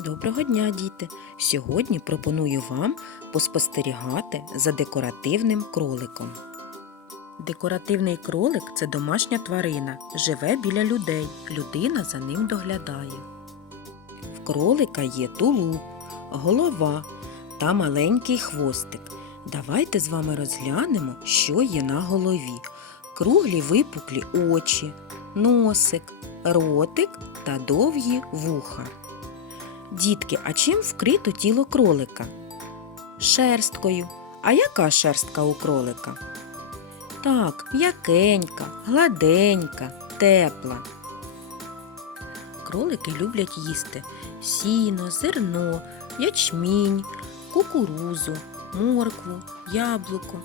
Доброго дня, діти! Сьогодні пропоную вам поспостерігати за декоративним кроликом. Декоративний кролик це домашня тварина, живе біля людей, людина за ним доглядає. В кролика є тулуб, голова та маленький хвостик. Давайте з вами розглянемо, що є на голові. Круглі випуклі очі, носик, ротик та довгі вуха. Дітки, а чим вкрито тіло кролика? Шерсткою. А яка шерстка у кролика? Так, м'якенька, гладенька, тепла. Кролики люблять їсти сіно, зерно, ячмінь, кукурузу, моркву, яблуко.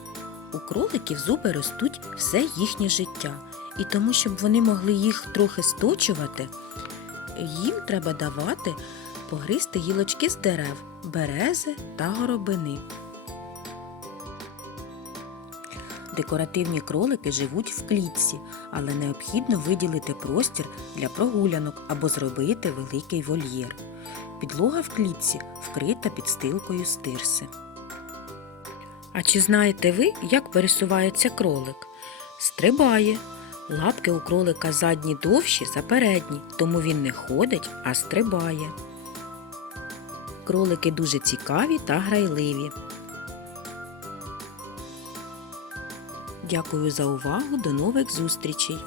У кроликів зуби ростуть все їхнє життя. І тому, щоб вони могли їх трохи сточувати, їм треба давати погризти гілочки з дерев, берези та горобини. Декоративні кролики живуть в клітці, але необхідно виділити простір для прогулянок або зробити великий вольєр. Підлога в клітці вкрита підстилкою з тирси. А чи знаєте ви, як пересувається кролик? Стрибає. Лапки у кролика задні довші за передні, тому він не ходить, а стрибає. Кролики дуже цікаві та грайливі. Дякую за увагу. До нових зустрічей!